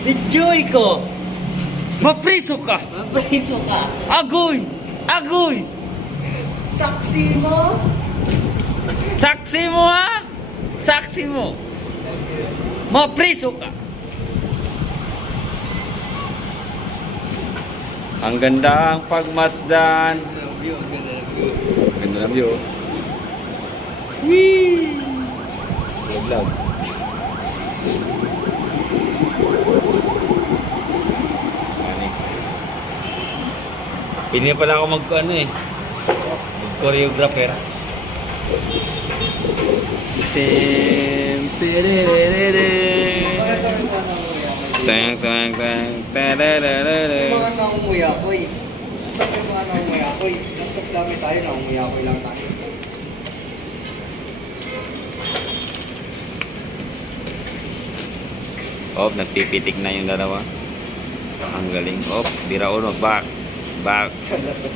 Enjoy ko. Mapriso ka. Mapreso ka. Agoy! Agoy! Saksi mo. Saksi mo ha? Saksi mo. Mapriso ka. Ang ganda ang pagmasdan. Ganda ng view. Whee! Vlog. Pili pala ako mag-ano eh. Choreographer. Tang tang tang tarararara. Mga nangunguya ko eh. Mga nangunguya ko eh. Nagpaplami tayo, nangunguya ko lang tayo. Oh, nagpipitik na yung dalawa. Ang galing. Oh, bira uno, back. Back.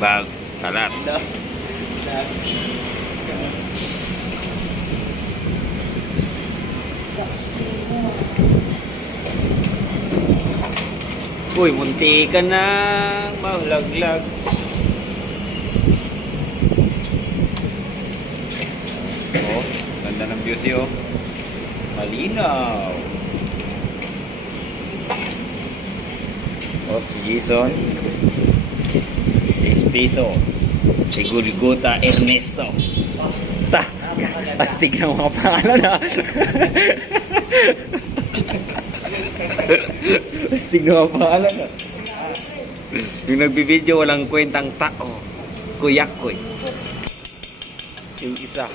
Back. Kalat. Uy, munti ka na maulaglag. Oh, ganda ng beauty oh. Malinaw. Oh, si Jason. Espiso. Si Gulgota Ernesto. Ta! Astig ng mga pangalan ha. Astig ng mga pangalan ha. Yung nagbibideo walang kwentang tao. Kuyak ko eh. Yung isa.